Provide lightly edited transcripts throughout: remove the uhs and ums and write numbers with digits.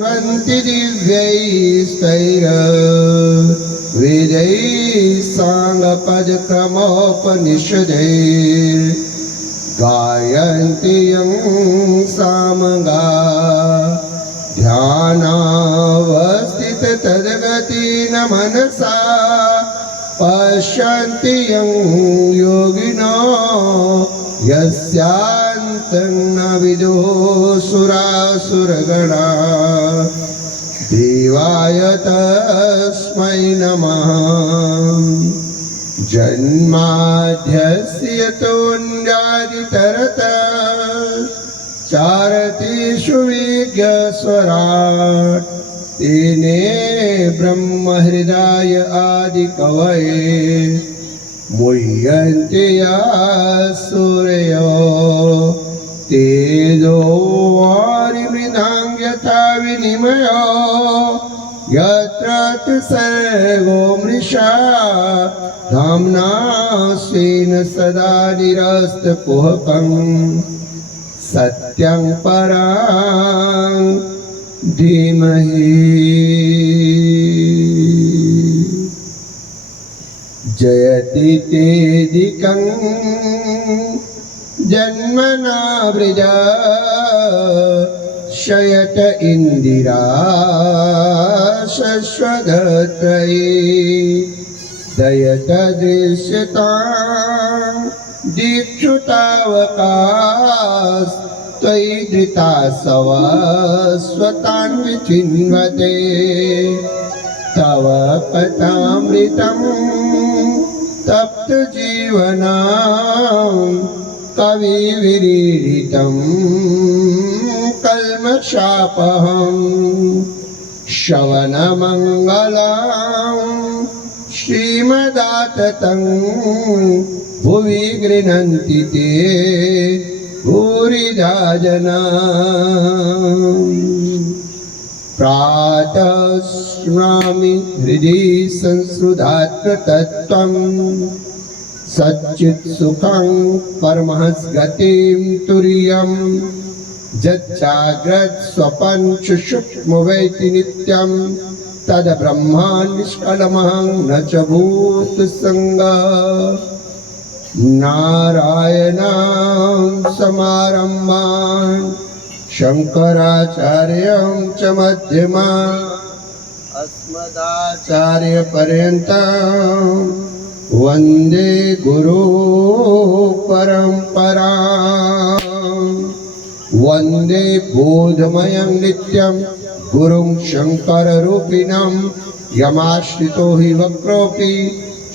वन्ति दिव्यैस्तैर वेदैः साङ्गपदक्रमोपनिषदैः गायन्ति यं सामगा ध्यानावस्थिततद्गतेन मनसा पश्यन्ति यं योगिनो यस्यान्तं न विदुः सुरासुरगणा देवाय तस्मै नमः। जन्माद्यस्य यतोऽन्यादितरतः चारतेषु विज्ञस्वराट् तेने ब्रह्महृदाय आदिकवये मुह्यन्ति सूरयो तेजो वारिमृदां यथा विनिमयो यत्र सर्गो मृषा धाम्ना स्वेन सदा निरस्तकुहकं सत्यं परं धीमहि। जयति तेदिकं जन्मना वृजा शयत इंदिरा शश्वदत्रये दयत दृश्यतां दीक्षुतावकास्त्वयि धृतासव स्वतान् विचिन्वते तव कथामृतं तप्त जीवनं कविविरीडितं कल्मषापहं श्रवणमङ्गलं श्रीमदाततं भुवि गृह्णन्ति ते भूरिदा जना। प्रातः स्मरामि हृदि संसृधात्मतत्त्वं सच्चित् सुखं परमहंसगतिं तुरीयं यच्चाग्रत् स्वपन् सुषुप्तमवेति नित्यं तद् ब्रह्मा निष्कलमहं न च भूतसङ्गः। नारायणं समारम्भान् शंकराचार्यं च मध्यमाम् अस्मदाचार्यपर्यन्तं वन्दे गुरु परम्परां। वन्दे बोधमयं नित्यं गुरुं शङ्कररूपिणं यमाश्रितो हि वक्रोऽपि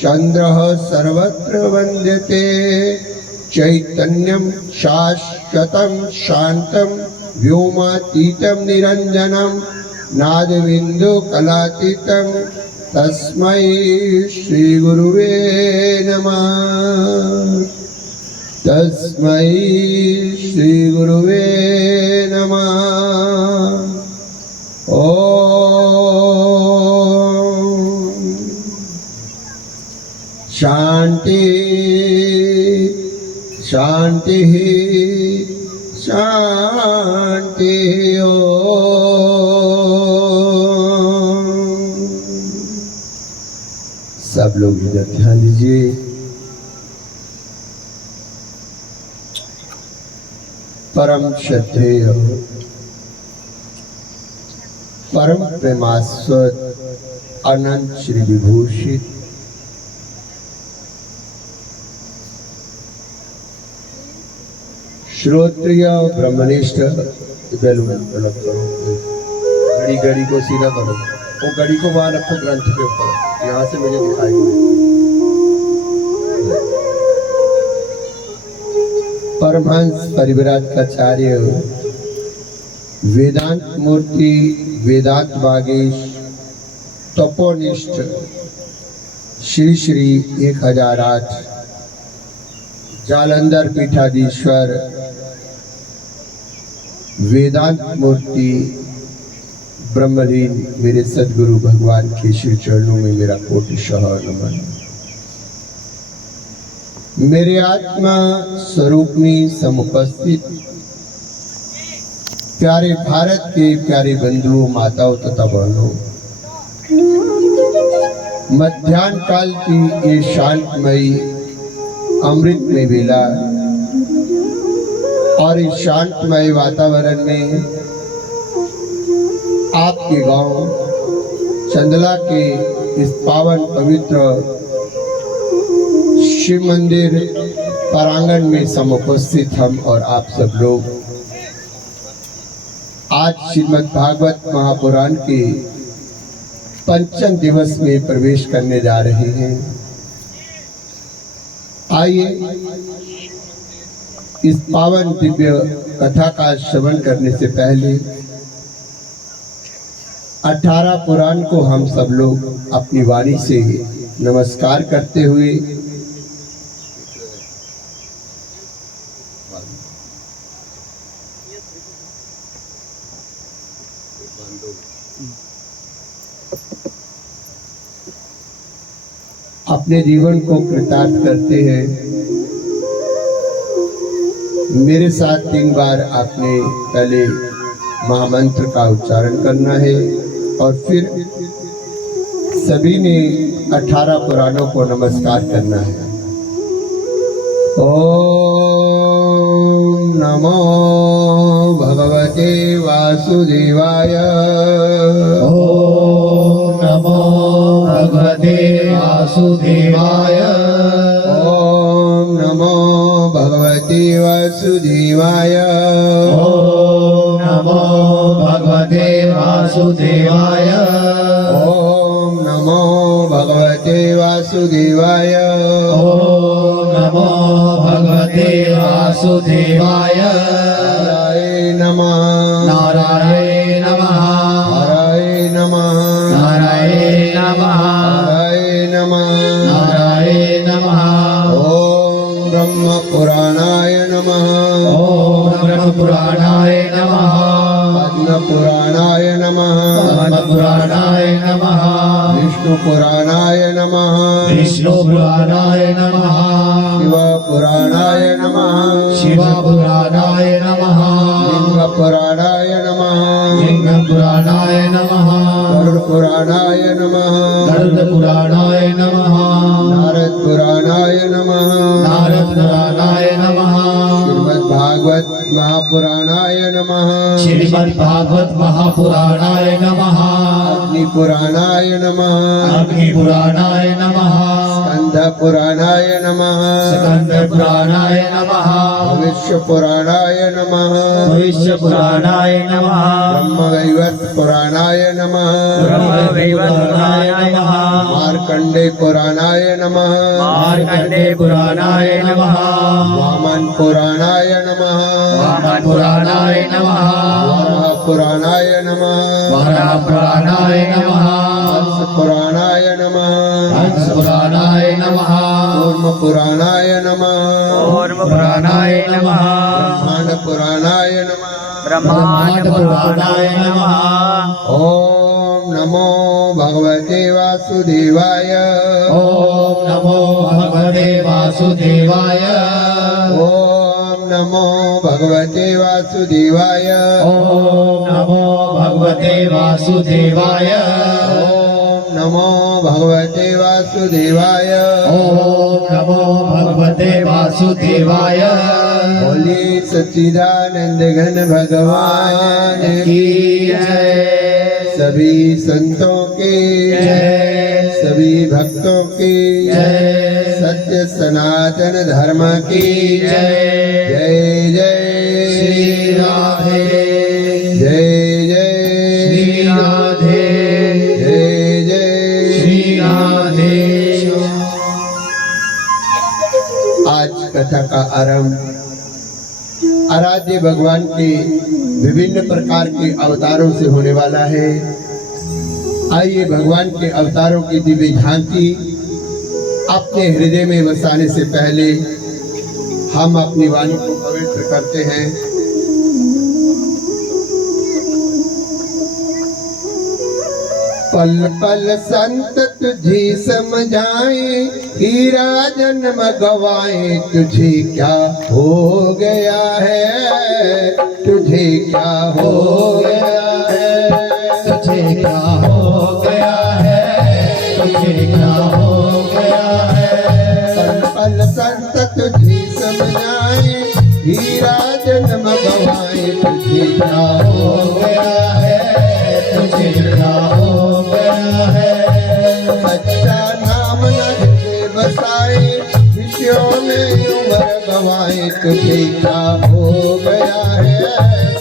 चन्द्रः सर्वत्र वन्द्यते। चैतन्यं शाश्वतं शान्तं व्योमातीतं निरञ्जनं नादबिन्दुकलातीतं तस्मै श्रीगुरुवे नमः। तस्मै श्रीगुरुवे नमः। ॐ शान्ति शांति शांति। सब लोग इधर ध्यान दीजिए। परम श्रद्धेय परम प्रेमास्पद अनंत श्री विभूषित श्रोत्रिय ब्रह्मनिष्ठ बैलून घड़ी घड़ी को सीधा करो, वो घड़ी को वहां रखो ग्रंथ के ऊपर, यहाँ से मुझे दिखाई दे। परमहंस परिव्राजकाचार्य वेदांत मूर्ति वेदांत वागीश तपोनिष्ठ श्री श्री 1008 जालंधर पीठाधीश्वर वेदांत मूर्ति ब्रह्मलीन मेरे सदगुरु भगवान के श्री चरणों में मेरा कोटिशः नमन। मेरे आत्मा स्वरूप में समुपस्थित प्यारे भारत के प्यारे बंधुओं, माताओं तथा बहनों, मध्याह्न काल की ये शांतमयी अमृतमय वेला और इस शांतमय वातावरण में आपके गांव चंदला के इस पावन पवित्र शिव मंदिर प्रांगण में समुपस्थित हम और आप सब लोग आज श्रीमद् भागवत महापुराण के पंचम दिवस में प्रवेश करने जा रहे हैं। आइए इस पावन दिव्य कथा का श्रवण करने से पहले 18 पुराण को हम सब लोग अपनी वाणी से नमस्कार करते हुए अपने जीवन को कृतार्थ करते हैं। मेरे साथ 3 बार आपने पहले महामंत्र का उच्चारण करना है और फिर सभी ने 18 पुराणों को नमस्कार करना है। ओम नमो भगवते वासुदेवाय। ओम नमो भगवते वासुदेवाय। ओम नमो भगवते वासुदेवाय। ओम नमो भगवते वासुदेवाय। ओम नमो भगवते वासुदेवाय। ओम नमो भगवते वासुदेवाय। नारायण नमः। नारायण नमः। नारायण नमः। नारायण नमः। नारायण नमः। नारायण नमः। ओम ब्रह्म पुराणाय नमः। ओम ब्रह्म पुराणाय नमः। पद्म पुराणाय नमः। पद्म पुराणाय नमः। विष्णु पुराणाय नमः। विष्णु पुराणाय नमः। शिव पुराणाय नमः। शिव पुराणाय नमः। लिंग पुराणाय नमः। लिंग पुराणाय नमः। गरुड़ पुराणाय नमः। गरुड़ पुराणाय नमः। नारद पुराणाय नमः। नारद पुराणाय नमः। श्रीमद् भागवत महापुराणाय नमः। श्रीमद् भागवत महापुराणाय नमः। अग्नि पुराणाय नमः। अग्नि पुराणाय नमः। स्कंद पुराणाय नमः। स्कंद पुराणाय नमः। भविष्य पुराणाय नमः। भविष्य पुराणाय नमः। ब्रह्मवैवर्त पुराणाय नमः। ब्रह्मवैवर्ताय नमः। मार्कंडे पुराणाय नमः। मार्कंडे पुराणाय नमः। वामन पुराणाय नमः। वामन पुराणाय नमः। वराह पुराणाय नमः। वराह पुराणाय नमः। हंस पुराणाय नमः। हंस पुराणाय नमः। कूर्म पुराणाय नमः। कूर्म पुराणाय नमः। ब्रह्मांड पुराणाय नमः। ब्रह्मांड पुराणाय नमः। ओम नमो भगवते वासुदेवाय। ओम नमो भगवते वासुदेवाय। ओम नमो भगवते वासुदेवाय। ओम नमो भगवते वासुदेवाय। ओम नमो भगवते वासुदेवाय। ओम नमो भगवते वासुदेवाय। बोलिए सच्चिदानंद घन भगवान की जय। सभी संतों की जय। सभी भक्तों की जय। सत्य सनातन धर्म की जय। जय जय श्री राधे। जय जय श्री राधे। जय जय श्री राधे। आज कथा का आरंभ आराध्य भगवान के विभिन्न प्रकार के अवतारों से होने वाला है। आइए भगवान के अवतारों की दिव्य झांकी अपने हृदय में बसाने से पहले हम अपनी वाणी को पवित्र करते हैं। पल पल संत तुझे समझाए, हीरा जन्म गवाए, तुझे क्या हो गया है, तुझे क्या हो गया है, तुझे क्या हो गया है, तुझे क्या हो गया है। पल पल संत तुझे समझाए, हीरा जन्म गवाए, तुझे क्या हो गया है, तुझे क्या हो गया है। सच्चा नाम न हृदय बसाए, विषयों में उम्र गवाए, तुझे क्या हो गया है,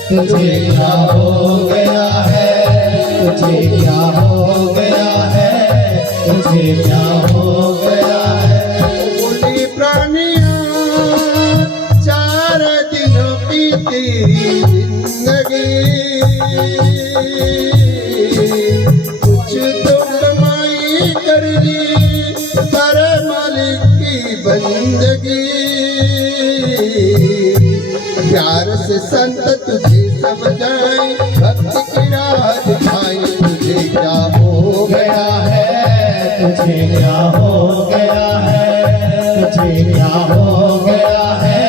तुझे क्या हो गया है, तुझे क्या हो गया है, तुझे क्या हो गया है। बोली प्राणियों, 4 दिनों की तेरी जिंदगी, कुछ तो कमाई कर ली, पर मालिक की बंदगी। प्यार से संत तुझे समझाए, भक्ति की राह दिखाए, तुझे क्या हो गया है, तुझे क्या हो गया है, तुझे क्या हो गया है,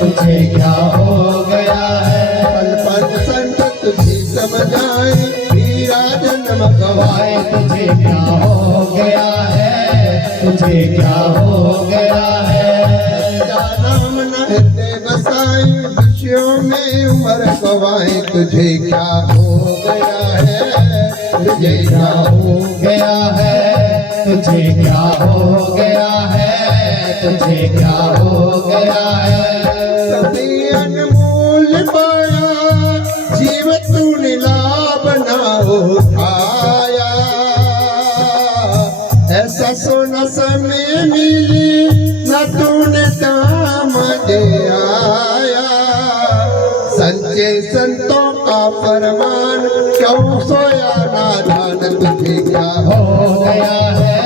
तुझे क्या हो गया है। पल पल संत तुझे समझाए, हीरा जन्म गवाए, तुझे क्या हो गया है, तुझे क्या हो गया है। सच्चा नाम न हृदय बसाए, विषयों में उम्र गवाए, तुझे क्या हो गया है, तुझे क्या हो गया है, तुझे क्या हो गया है, तुझे क्या हो गया है। सभी अनमोल पाया, जीव तूने लाभ ना उठाया, ऐसा सोना समय मिली न तूने दाम दे आया। सच्चे संतों का फरमान, क्यों सोया नादान, तुझे क्या हो हो गया है,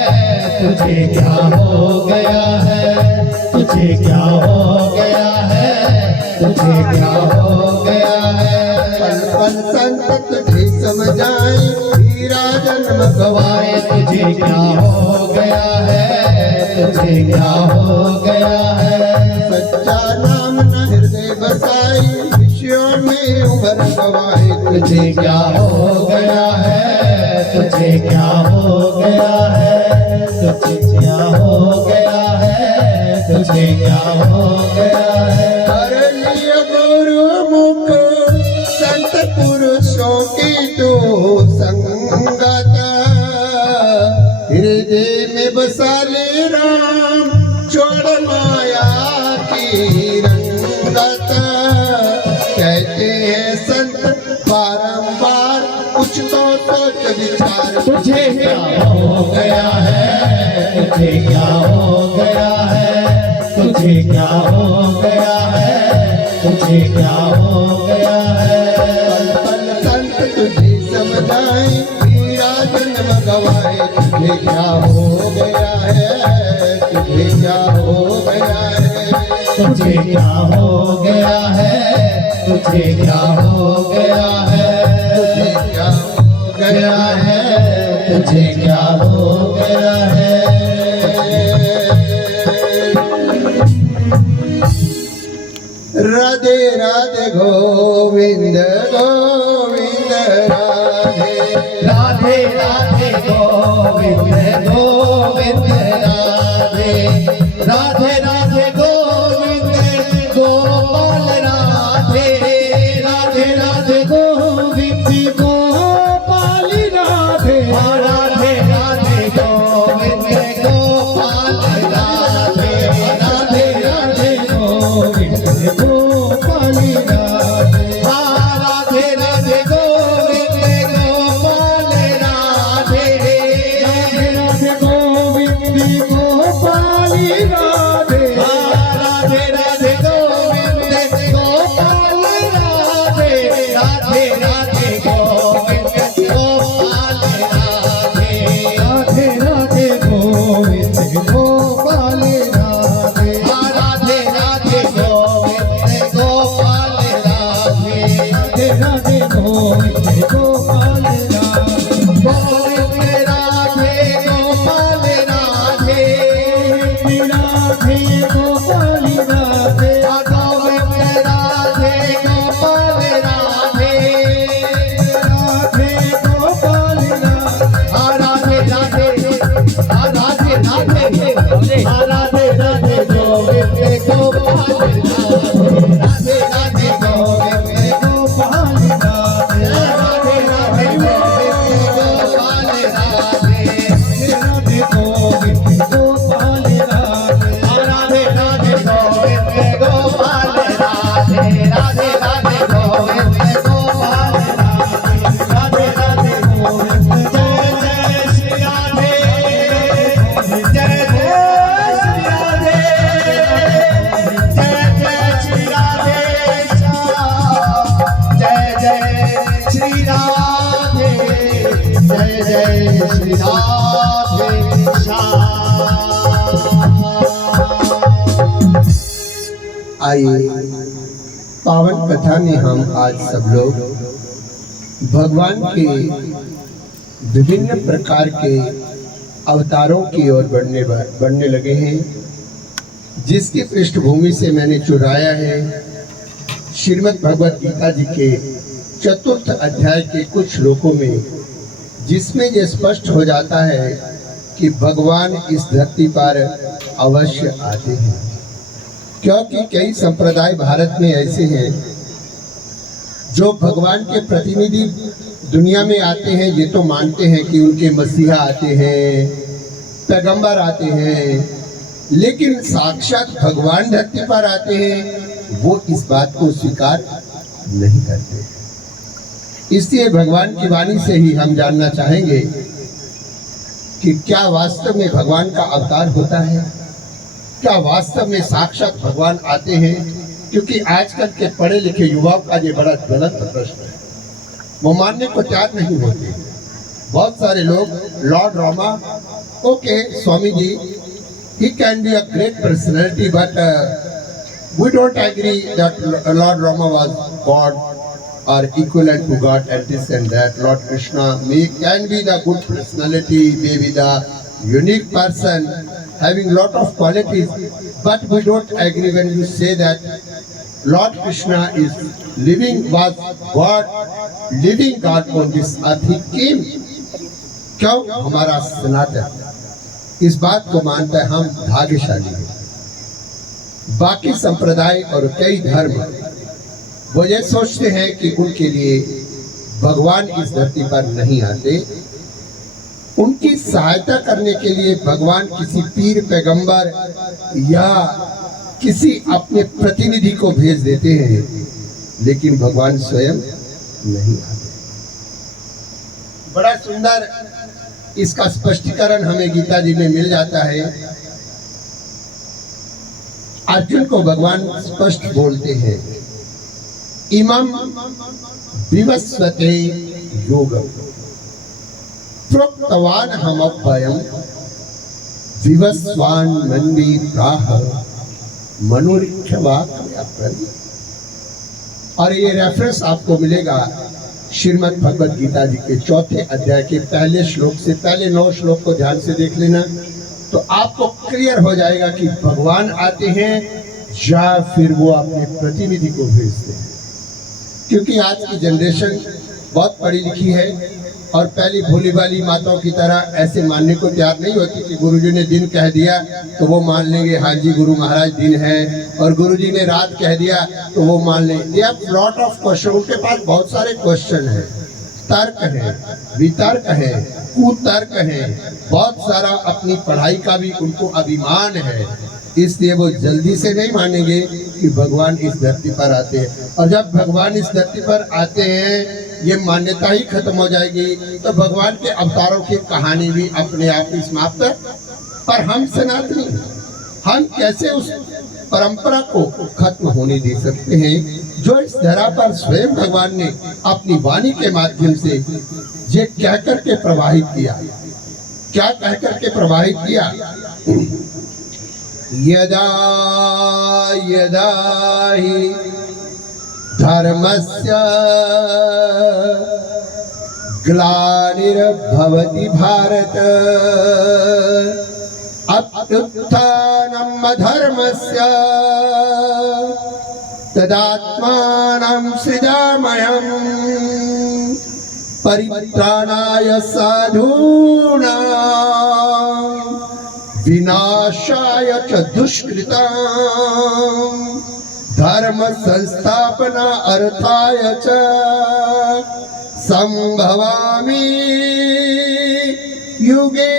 तुझे क्या हो गया है, तुझे क्या हो गया है, तुझे क्या हो गया है। पल पल संत तुझे समझाए, हीरा जन्म गवाए, तुझे क्या हो गया है, तुझे क्या हो गया है। सच्चा नाम न हृदय बसाए, विषयों में उम्र गवाए, तुझे क्या हो गया है, तुझे क्या हो गया है, तुझे क्या हो गया है, तुझे क्या हो गया है। कर लिया गुरुमुख संत पुरुषों की तो संगत, हृदय में बसा ले राम, छोड़ माया की रंगत। कहते हैं संत बारंबार, कुछ तो सोच विचार, तुझे क्या हो गया है, तुझे क्या हो गया है, तुझे क्या हो गया है, तुझे क्या हो गया है। पल पल संत तुझे समझाए, हीरा जन्म गवाए, तुझे क्या हो गया है, तुझे क्या हो गया है, तुझे क्या हो गया है, तुझे क्या हो गया है, तुझे क्या हो गया गया है, तुझे क्या हो गया है। राधे राधे गोविंद गोविंद राधे, राधे राधे गोविंद गोविंद राधे, राधे राधे गोविंद गोपाल राधे, राधे राधे गोविंद गोपाल राधे, राधे राधे गोविंद गोपाल राधे, राधे राधे गोविंद गोपाल राधे, राधे राधे गोविंद गोपाल राधे, राधे राधे जय जय श्री राधे श्याम। आइए पावन कथा में हम आज सब लोग भगवान के विभिन्न प्रकार के अवतारों की ओर बढ़ने लगे हैं, जिसकी पृष्ठभूमि से मैंने चुराया है श्रीमद् भगवत गीता जी के 4th अध्याय के कुछ श्लोकों में, जिसमें ये स्पष्ट हो जाता है कि भगवान इस धरती पर अवश्य आते हैं। क्योंकि कई संप्रदाय भारत में ऐसे हैं जो भगवान के प्रतिनिधि दुनिया में आते हैं, ये तो मानते हैं कि उनके मसीहा आते हैं, पैगंबर आते हैं, लेकिन साक्षात भगवान धरती पर आते हैं वो इस बात को स्वीकार नहीं करते। इसलिए भगवान की वाणी से ही हम जानना चाहेंगे कि क्या वास्तव में भगवान का अवतार होता है, क्या वास्तव में साक्षात भगवान आते हैं। क्योंकि आजकल के पढ़े लिखे युवाओं का ये बड़ा गलत प्रश्न है, वो मानने को तैयार नहीं होते। बहुत सारे लोग lord Rama, okay Swami ji, he can be a great personality, but we don't agree that Lord Rama was God or equivalent to God and this and that. Lord Krishna can be the good personality, maybe the unique person having lot of qualities, but we don't agree when you say that Lord Krishna is was God, living God on this earth. He came. क्यों? हमारा सनातन इस बात को मानता है, हम भाग्यशाली हैं। बाकी संप्रदाय और कई धर्म वो ये सोचते हैं कि उनके लिए भगवान इस धरती पर नहीं आते, उनकी सहायता करने के लिए भगवान किसी पीर पैगंबर या किसी अपने प्रतिनिधि को भेज देते हैं, लेकिन भगवान स्वयं नहीं आते। बड़ा सुंदर इसका स्पष्टीकरण हमें गीता जी में मिल जाता है। अर्जुन को भगवान स्पष्ट बोलते हैं, इमं विवस्वते योगम प्रोक्तवान हमभयं विवस्वान मन्वी प्राह मनोरिक्षवाक्यप्रति। और ये रेफरेंस आपको मिलेगा श्रीमद् भगवत गीता जी के 4थे अध्याय के पहले श्लोक से। पहले 9 श्लोक को ध्यान से देख लेना, तो आपको क्लियर हो जाएगा कि भगवान आते हैं या फिर वो अपने प्रतिनिधि को भेजते हैं। क्योंकि आज की जनरेशन बहुत पढ़ी लिखी है और पहली भोली वाली माताओं की तरह ऐसे मानने को तैयार नहीं होती कि गुरुजी ने दिन कह दिया तो वो मान लेंगे, हाँ जी गुरु महाराज दिन है, और गुरुजी ने रात कह दिया तो वो मान लेंगे। अब लॉट ऑफ क्वेश्चन, उनके पास बहुत सारे क्वेश्चन हैं, तर्क है, वितर्क है, कुतर्क है, बहुत सारा अपनी पढ़ाई का भी उनको अभिमान है। इसलिए वो जल्दी से नहीं मानेंगे कि भगवान इस धरती पर आते हैं। और जब भगवान इस धरती पर आते हैं ये मान्यता ही खत्म हो जाएगी, तो भगवान के अवतारों की कहानी भी अपने आप ही समाप्त। पर हम सनातनी, हम कैसे उस परंपरा को खत्म होने दे सकते हैं जो इस धरा पर स्वयं भगवान ने अपनी वाणी के माध्यम से ये कह करके प्रवाहित किया। क्या कह करके प्रवाहित किया? यदा यदा हि धर्मस्य ग्लानिर्भवति भारत अभ्युत्थानम् अधर्मस्य तदात्मानं सृजाम्यहम् परित्राणाय साधूनां विनाशाय च दुष्कृतां धर्म संस्थापना अर्थाय च संभवामि युगे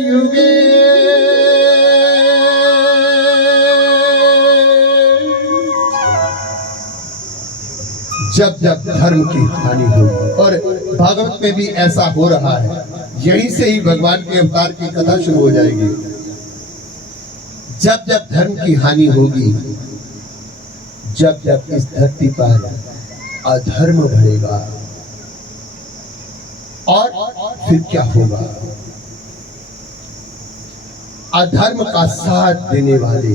युगे। जब जब धर्म की हानि हो, और भागवत में भी ऐसा हो रहा है, यहीं से ही भगवान के अवतार की कथा शुरू हो जाएगी। जब जब धर्म की हानि होगी, जब जब इस धरती पर अधर्म बढ़ेगा, और फिर क्या होगा? अधर्म का साथ देने वाले,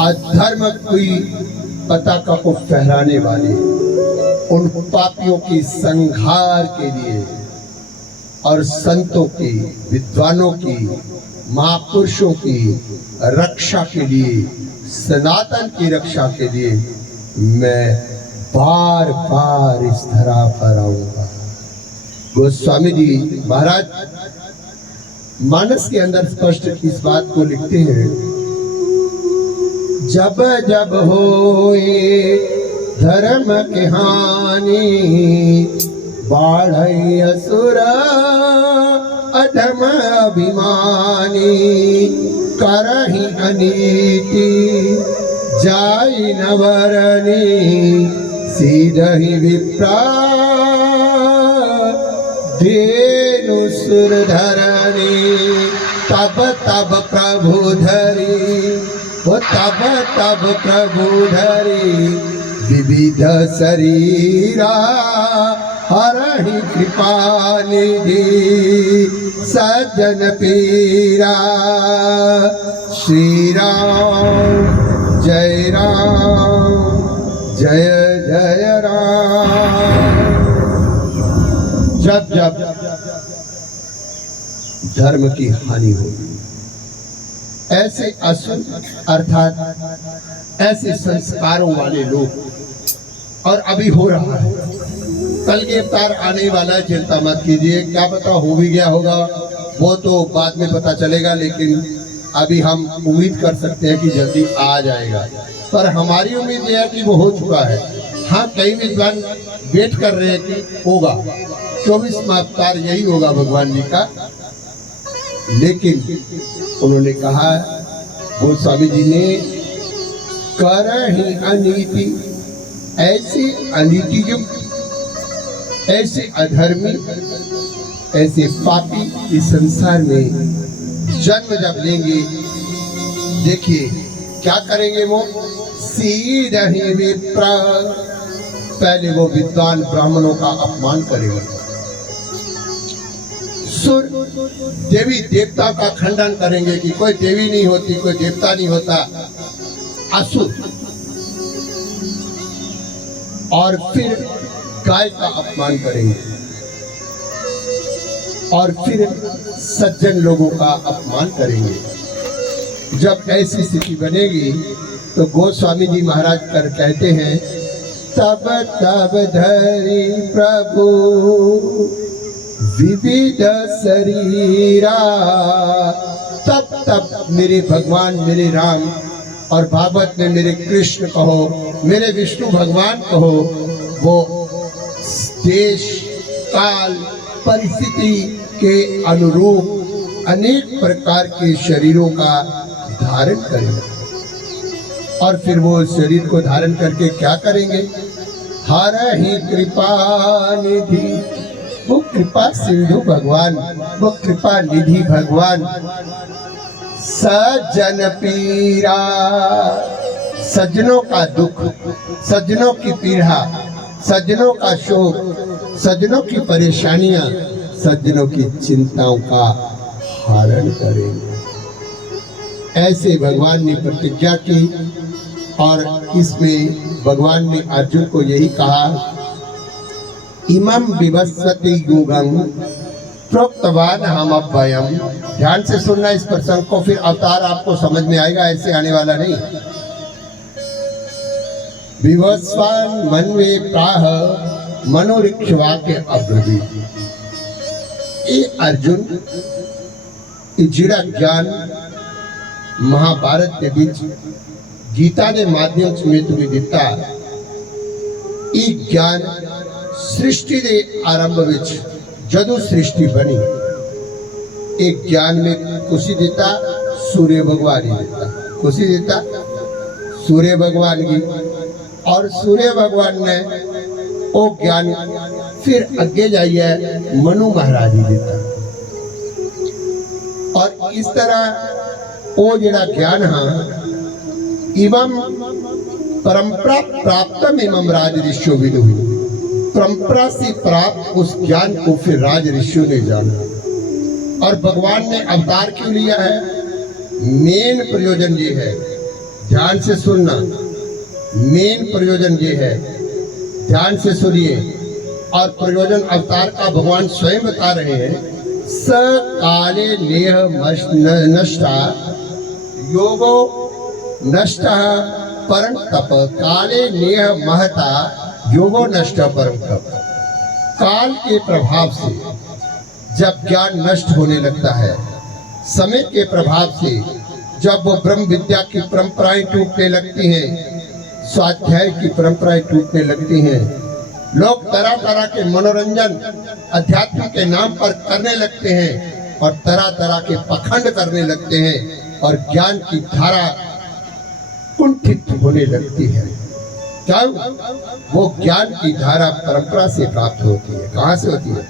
अधर्म की पताका को फहराने वाले, उन पापियों की संहार के लिए और संतों की, विद्वानों की, महापुरुषों की रक्षा के लिए, सनातन की रक्षा के लिए मैं बार बार इस धरा पर आऊंगा। गोस्वामी जी महाराज मानस के अंदर स्पष्ट इस बात को लिखते हैं, जब जब होए धर्म के हानि, बाढ़ई असुर अधम अभिमानी, करहि अनीति जाई नवरनी, सीधहि विप्रा धेनु सुर धरनी। तब तब प्रभु धरी, वो तब प्रभु धरी, विविध शरीरा हरहि कृपा निधि, सज्जन पीरा। श्री राम जय जय राम। जब जब धर्म की हानि होगी, ऐसे असुर अर्थात ऐसे संस्कारों वाले लोग, और अभी हो रहा है, कल के अवतार आने वाला है, चिंता मत कीजिए, क्या पता हो भी गया होगा, वो तो बाद में पता चलेगा, लेकिन अभी हम उम्मीद कर सकते हैं कि जल्दी आ जाएगा। पर हमारी उम्मीद यह है कि वो हो चुका है। हाँ, कई विद्वान वेट कर रहे हैं कि होगा, 24वां अवतार यही होगा भगवान जी का। लेकिन उन्होंने कहा, वो स्वामी जी ने, करहि अनीति, ऐसे अनीति युक्त, ऐसे अधर्मी, ऐसे पापी इस संसार में जन्म जब लेंगे, देखिए क्या करेंगे वो, सीधहि विप्रा, पहले वो विद्वान ब्राह्मणों का अपमान करेगा, सुर देवी देवता का खंडन करेंगे कि कोई देवी नहीं होती, कोई देवता नहीं होता, असुर, और फिर गाय का अपमान करेंगे, और फिर सज्जन लोगों का अपमान करेंगे। जब ऐसी स्थिति बनेगी तो गोस्वामी जी महाराज कर कहते हैं, तब तब धरी प्रभु विविध शरीरा, तब तब मेरे भगवान, मेरे राम, और भागवत में मेरे कृष्ण कहो, मेरे विष्णु भगवान कहो, वो देश काल परिस्थिति के अनुरूप अनेक प्रकार के शरीरों का धारण करेंगे, और फिर वो शरीर को धारण करके क्या करेंगे, हरहि कृपा निधि, वो कृपा सिंधु भगवान, वो कृपा निधि भगवान, सज्जन पीरा, सज्जनों का दुख, सज्जनों की पीड़ा, सज्जनों का शोक, सज्जनों की परेशानियां, सज्जनों की चिंताओं का हरण करेंगे। ऐसे भगवान ने प्रतिज्ञा की, और इसमें भगवान ने अर्जुन को यही कहा, इमं विवस्वति युगं प्रोक्तवान हम अभयम। ध्यान से सुनना इस प्रसंग को, फिर अवतार आपको समझ में आएगा, ऐसे आने वाला नहीं। विवस्वान मनवे प्राह मनोरिक्ष्वाक्य अब्रवीत। ये अर्जुन जिड़ा ज्ञान महाभारत के बीच गीता के माध्यम से तुम्हें दिता, ये ज्ञान सृष्टि के आरंभ विच जदों सृष्टि बनी, एक ज्ञान में खुशी देता सूर्य भगवान ही देता, खुशी देता सूर्य भगवान की, और सूर्य भगवान ने वो ज्ञान फिर अगे जाइए मनु महाराज ही देता, और इस तरह वो जड़ा ज्ञान हाँ इवं परंपरा प्राप्तम इमं राज ऋषियो विदुः, परंपरा से प्राप्त उस ज्ञान को फिर राज ऋषियों ने जाना। और भगवान ने अवतार क्यों लिया है? मेन प्रयोजन ये है, ध्यान से सुनना, मेन प्रयोजन ये है, ध्यान से सुनिए। और प्रयोजन अवतार का भगवान स्वयं बता रहे हैं। स काले नेह नष्टा योगो नष्ट परम तप, काले नेह महता योगो नष्ट परम तप। काल के प्रभाव से जब ज्ञान नष्ट होने लगता है, समय के प्रभाव से जब वो ब्रह्म विद्या की परंपराएं टूटने लगती हैं, स्वाध्याय की परंपराएं टूटने लगती हैं, लोग तरह तरह के मनोरंजन अध्यात्म के नाम पर करने लगते हैं और तरह तरह के पखंड करने लगते हैं और ज्ञान की धारा कुंठित होने लगती है। क्या वो ज्ञान की धारा परंपरा से प्राप्त होती है? कहाँ से होती है?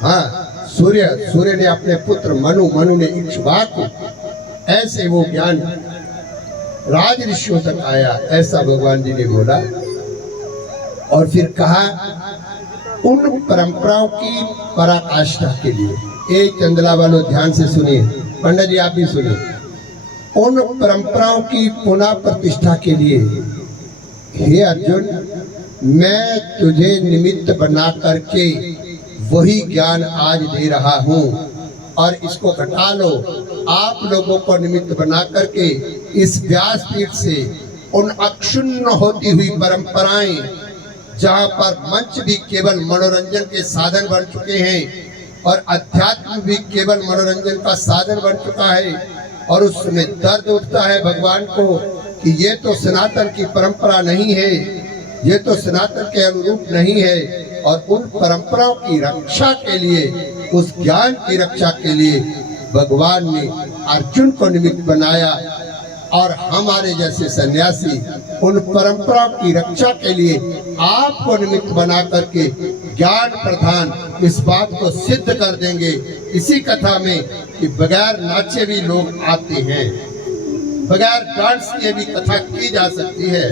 हाँ, सूर्य ने अपने पुत्र मनु ने इक्ष्वाकु, ऐसे वो ज्ञान राज ऋषियों तक आया, ऐसा भगवान जी ने बोला। और फिर कहा उन परंपराओं की पराकाष्ठा के लिए। एक चंदला वालों ध्यान से सुनिए, पंडित जी आप भी सुनिए। उन परंपराओं की पुनः प्रतिष्ठा के लिए हे अर्जुन, मैं तुझे निमित्त बना करके वही ज्ञान आज दे रहा हूँ और इसको घटा लो। आप लोगों को निमित्त बना करके इस व्यासपीठ से उन अक्षुण्ण होती हुई परंपराएं, जहाँ पर मंच भी केवल मनोरंजन के साधन बन चुके हैं और अध्यात्म भी केवल मनोरंजन का साधन बन चुका है, और उसमें दर्द उठता है भगवान को कि ये तो सनातन की परंपरा नहीं है, ये तो सनातन के अनुरूप नहीं है। और उन परंपराओं की रक्षा के लिए, उस ज्ञान की रक्षा के लिए भगवान ने अर्जुन को निमित्त बनाया और हमारे जैसे सन्यासी उन परंपराओं की रक्षा के लिए आपको निमित्त बना करके ज्ञान प्रधान इस बात को सिद्ध कर देंगे। इसी कथा में कि बगैर नाचे भी लोग आते हैं, बगैर डांस किए भी कथा की जा सकती है,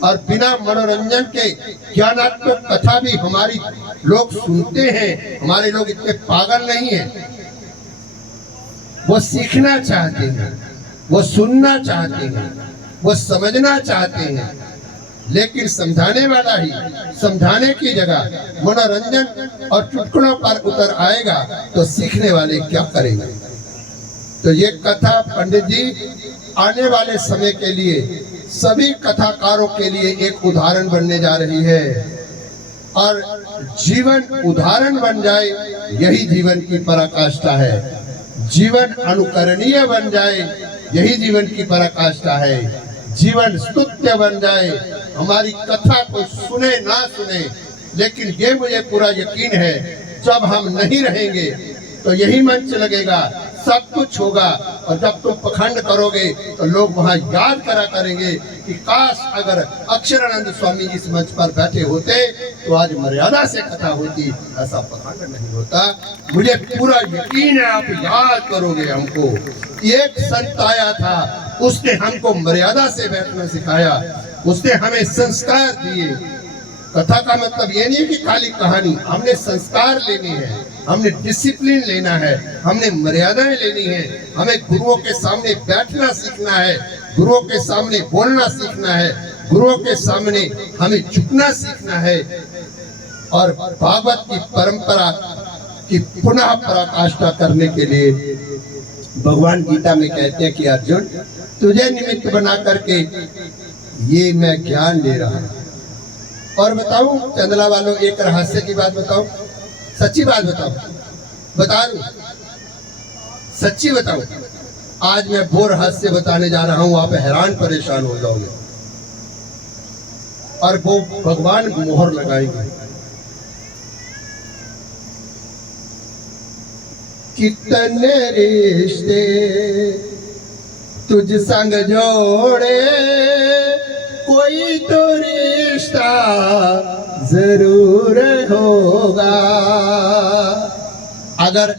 और बिना मनोरंजन के ज्ञानात्मक कथा भी हमारी लोग सुनते हैं। हमारे लोग इतने पागल नहीं हैं, वो सीखना चाहते हैं, वो सुनना चाहते हैं, वो समझना चाहते हैं, लेकिन समझाने वाला ही समझाने की जगह मनोरंजन और चुटकुलों पर उतर आएगा तो सीखने वाले क्या करेंगे? तो ये कथा पंडित जी आने वाले समय के लिए सभी कथाकारों के लिए एक उदाहरण बनने जा रही है, और जीवन उदाहरण बन जाए यही जीवन की पराकाष्ठा है। जीवन अनुकरणीय बन जाए यही जीवन की पराकाष्ठा है। जीवन स्तुत्य बन जाए, हमारी कथा को सुने ना सुने, लेकिन ये मुझे पूरा यकीन है जब हम नहीं रहेंगे तो यही मंच लगेगा, सब कुछ होगा। और जब तुम पखंड करोगे तो लोग वहां याद करा करेंगे कि काश अगर अक्षरानंद स्वामी इस मंच पर बैठे होते तो आज मर्यादा से कथा होती, ऐसा पखंड नहीं होता। मुझे पूरा यकीन है आप याद करोगे हमको। एक संत आया था, उसने हमको मर्यादा से बैठना सिखाया, उसने हमें संस्कार दिए। कथा का मतलब ये नहीं है कि खाली कहानी, हमने संस्कार लेने हैं, हमने डिसिप्लिन लेना है, हमने मर्यादाएं लेनी है, हमें गुरुओं के सामने बैठना सीखना है, गुरुओं के सामने बोलना सीखना है, गुरुओं के सामने हमें झुकना सीखना है। और भागवत की परंपरा की पुनः पराकाष्ठा करने के लिए भगवान गीता में कहते हैं कि अर्जुन, तुझे निमित्त बना करके ये मैं ज्ञान दे रहा हूं। और बताऊं चंदला वालों, एक रहस्य की बात बताऊं, सच्ची बात बताऊं, बता दूं, सच्ची बताऊं। आज मैं वो रहस्य बताने जा रहा हूं, आप हैरान परेशान हो जाओगे, और वो भगवान मोहर लगाएंगे। कितने रिश्ते तुझ संग जोड़े, कोई तो रिश्ता जरूर होगा। अगर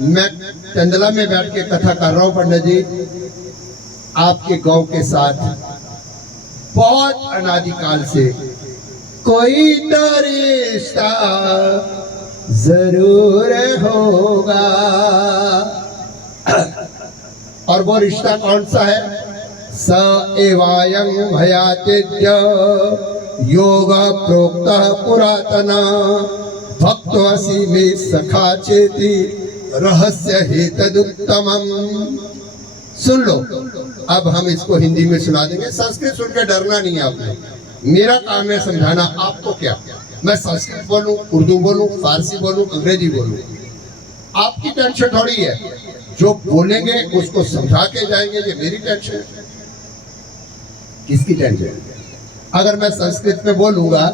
मैं चंदला में बैठ के कथा कर रहा हूं पंडित जी, आपके गांव के साथ बहुत अनादिकाल से कोई तो रिश्ता जरूर होगा। और वो रिश्ता कौन सा है? स एवायं भयातिद्य योग प्रोक्त पुरातना भक्तवसी में सखा चेति रहस्य हेतदुत्तमम्। सुन लो, अब हम इसको हिंदी में सुना देंगे। संस्कृत सुन के डरना नहीं है आपने, मेरा काम है समझाना। आपको क्या, मैं संस्कृत बोलूं, उर्दू बोलूं, फारसी बोलूं, अंग्रेजी बोलूं, आपकी टेंशन थोड़ी है। जो बोलेंगे उसको समझा के जाएंगे, ये मेरी टेंशन है। किसकी टेंशन? अगर मैं संस्कृत में बोलूंगा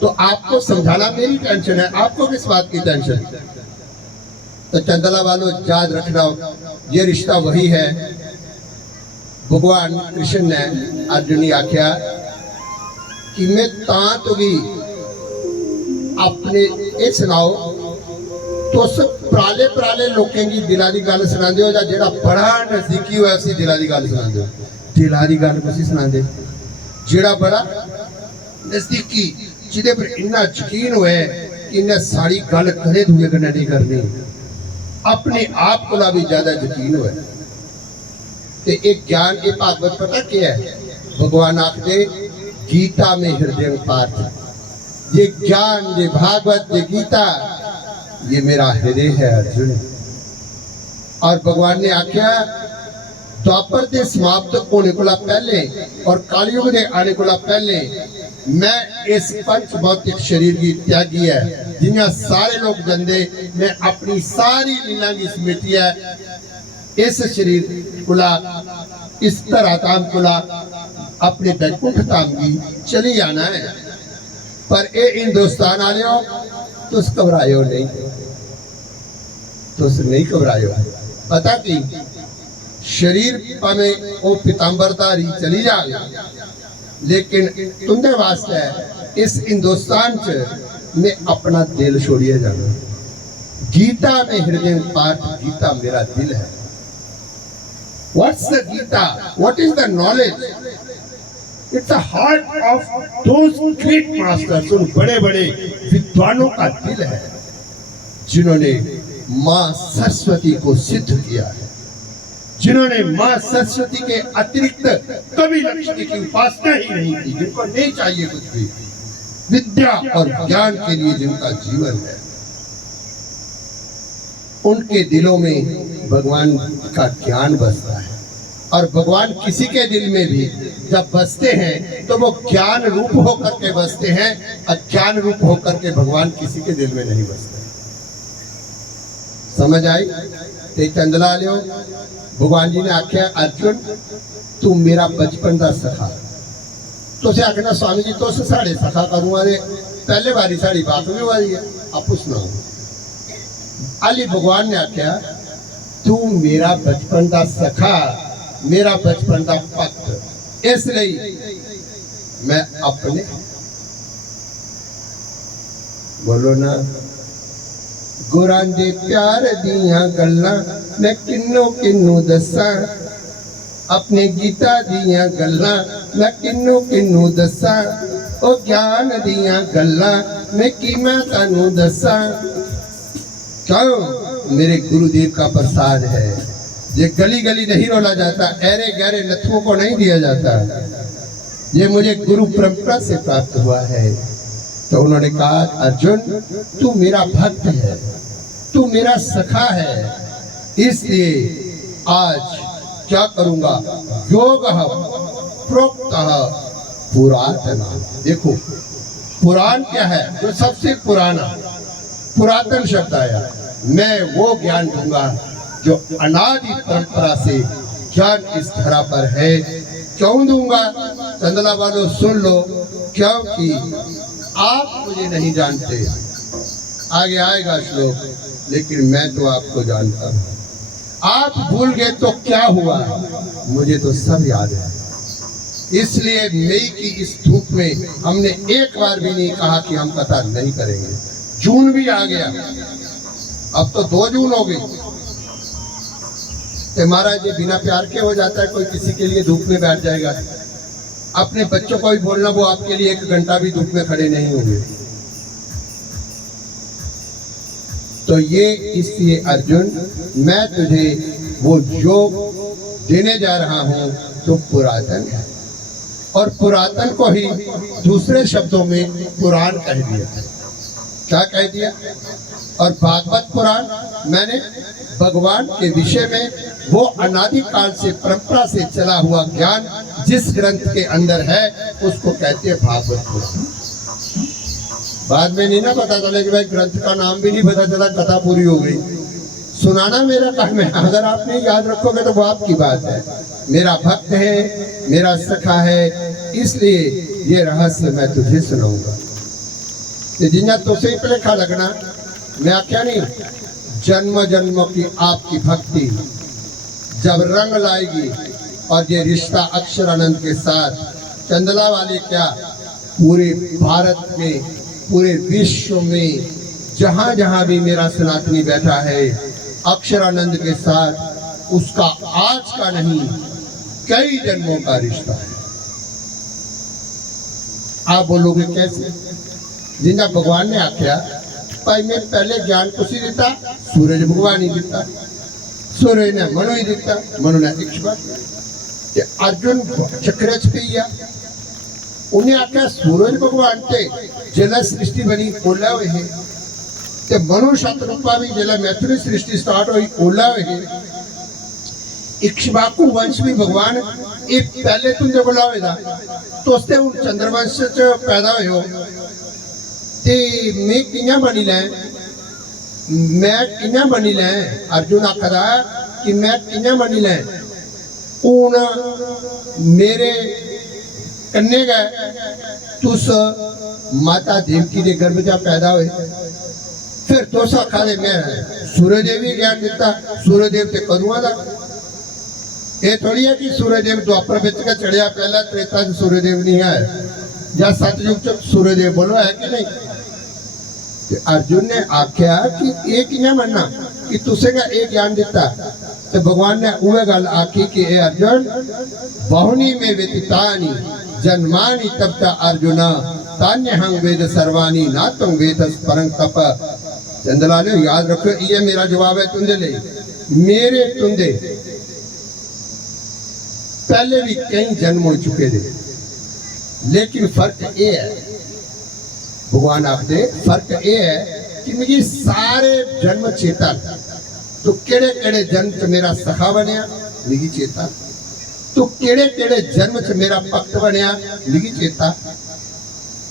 तो आपको समझाना मेरी टेंशन है, आपको किस बात की टेंशन? तो चंदला वालों याद रखना, ये रिश्ता वही है। भगवान कृष्ण ने अर्जुन ने आख्या कि मैं तुगी अपने ये सुनाओ तो सब पराले पराले लोगों की दिला दी गल सुनाते हो, जेड़ा बड़ा नजदीकी हो उसी दिला दी गल सुनाते हो। दिला दी गल कुछ सुनाते, जेड़ा बड़ा नजदीकी जिदे पर इन्ना यकीन होए कि इन्हें सारी गल करे दूए कन्नै नहीं करनी, अपने आप को भी ज्यादा यकीन होए। ते एक ज्ञान ये भागवत पता क्या है? भगवान आखदे गीता में हृदय पार्थ। ये ज्ञान, ये भागवत, ये गीता, ये मेरा हृदय है अर्जुन। और भगवान ने आख्या द्वापर के समाप्त होने को पहले और कलयुग के आने को पहले मैं इस पंच भौतिक शरीर की त्यागी है, जिन्हें सारे लोग जंदे, मैं अपनी सारी लीला की समेटी है। इस शरीर कुला, इस धराधाम कुला अपने बैकुंठ धाम की चली जाना है। पर ये हिंदुस्तान आ लियो तुस घबरायो नहीं, तुस नहीं घबरायो। पता कि शरीर भावें वो पितांबरधारी चली जाए, लेकिन तुंदे वास्ते इस हिंदुस्तान च मैं अपना दिल छोड़िए जाना। गीता में हृदय पाठ, गीता मेरा दिल है। What's the Gita? What is the knowledge? It's the heart of those great masters, उन बड़े बड़े विद्वानों का दिल है जिन्होंने माँ सरस्वती को सिद्ध किया है, जिन्होंने माँ सरस्वती के अतिरिक्त कभी लक्ष्मी की उपासना ही नहीं की, जिनको नहीं चाहिए कुछ भी, विद्या और ज्ञान के लिए जिनका जीवन है। उनके दिलों में भगवान का ज्ञान बसता है। और भगवान किसी के दिल में भी जब बसते हैं तो वो ज्ञान रूप होकर के बसते हैं, अज्ञान रूप होकर के भगवान किसी के दिल में नहीं बसते। समझ आई? ते चंदला लियो, भगवान जी ने आख्या अर्जुन तू मेरा बचपन का सखा। तुझे आखना स्वामी जी तुस साढ़े सखा करूंगा, पहले बारी साड़ी बात भी हुई है, आप सुनाओ। अली भगवान ने आख्या तू मेरा बचपन का सखा, मेरा बचपन का भक्त, इसलिए मैं अपने, बोलो ना, गुरां दे प्यार दियां गल्लां मैं किन्नों किन्नू दस्सां, अपने गीता दियां गल्लां मैं किन्नों किन्नू दस्सां, ओ ज्ञान दियां गल्लां मैं की मैं तानू दस्सां। क्यों? मेरे गुरुदेव का प्रसाद है। ये गली गली नहीं रोला जाता, ऐरे गहरे नथुओं को नहीं दिया जाता, ये मुझे गुरु परंपरा से प्राप्त हुआ है। तो उन्होंने कहा अर्जुन तू मेरा भक्त है, तू मेरा सखा है, इसलिए आज क्या करूंगा, योग प्रोक्त पुरातन। देखो पुराण क्या है? जो सबसे पुराना, पुरातन शब्द आया। मैं वो ज्ञान दूंगा जो अनादि परंपरा से ज्ञान इस धरा पर है। क्यों दूंगा? चंदला वालों सुन लो, क्योंकि आप मुझे नहीं जानते, आगे आएगा श्लोक, लेकिन मैं तो आपको जानता हूँ। आप भूल गए तो क्या हुआ, मुझे तो सब याद है। इसलिए मई की इस धूप में हमने एक बार भी नहीं कहा कि हम कथा नहीं करेंगे। जून भी आ गया, अब तो 2 जून हो गई। तो महाराज ये बिना प्यार के हो जाता है, कोई किसी के लिए धूप में बैठ जाएगा। अपने बच्चों को भी बोलना, वो आपके लिए 1 घंटा भी धूप में खड़े नहीं होंगे। तो ये इसलिए अर्जुन, मैं तुझे वो योग देने जा रहा हूं तो पुरातन है, और पुरातन को ही दूसरे शब्दों में पुराण कह दिया। क्या कह दिया? और भागवत पुराण मैंने भगवान के विषय में वो अनादिकाल से परंपरा से चला हुआ ज्ञान जिस ग्रंथ के अंदर है उसको कहते हैं भागवत पुराण। बाद में नहीं ना पता चले कि भाई ग्रंथ का नाम भी नहीं पता चला, कथा पूरी हो गई। सुनाना मेरा काम है, अगर आप नहीं याद रखोगे तो वो आपकी बात है। मेरा भक्त है, मेरा सखा है, इसलिए ये रहस्य मैं तुझे सुनाऊंगा। जिन्ना तुझसे ही लेखा लगना, मैं आख्या नहीं, जन्म जन्म की आपकी भक्ति जब रंग लाएगी और ये रिश्ता अक्षरानंद के साथ, चंदला वाले क्या पूरे भारत में, पूरे विश्व में जहां जहां भी मेरा सनातनी बैठा है, अक्षरानंद के साथ उसका आज का नहीं कई जन्मों का रिश्ता है। आप बोलोगे कैसे? जिन्ना भगवान ने आख्या भाई मैं पहले ज्ञान कुछ ही दिता, सूरज भगवान ही दिता, सूरज ने मनु ही दिता, मनु ने इक्ष्वा। अर्जुन चक्र च पिया, उन्हें आख्या सूरज भगवान ते जल सृष्टि बनी ओला हुए है, ते मनु शतरूपा भी जल मैथुनी सृष्टि स्टार्ट हुई ओला हुए है। इक्ष्वाकु वंश भी भगवान एक पहले तुझे बुलावे दा, तो उसते उन चंद्रवंश च पैदा हुए हो, ते मैं किया बनी लै, मैं किया बनी लै। अर्जुन आखदा कि मैं किया बनी लै, हूं मेरे कन्ने गए तुस माता देवकी के गर्भ चा पैदा हुए, फिर तुस आखा दे मैं सूर्यदेव ही ज्ञान दिता, सूर्यदेव ते कदुआ दा। ये थोड़ी है कि सूर्यदेव द्वापर बिच का चढ़िया, पहला त्रेता च सूर्यदेव नहीं है, या सतयुग च सूर्यदेव, बोलो है कि नहीं? अर्जुन ने आख्या कि एक किया मनना कि तुसे का एक ज्ञान दिता, तो भगवान ने वह गल आखी कि ए अर्जुन बहुनी में व्यतीतानि जन्मानि तब च अर्जुन तान्यहं वेद सर्वाणि ना तुम वेद परं तप। चंदलाल याद रखो, ये मेरा जवाब है तुंदे ले, मेरे तुंदे पहले भी कई जन्म हो चुके थे, लेकिन फर्क ये है, भगवान आखते फर्क ये है कि मुझे सारे जन्म चेता, तो केड़े केड़े जन्म च मेरा सखा बनया मिगी चेता, तो केड़े केड़े जन्म च मेरा भक्त बनया मिगी चेता,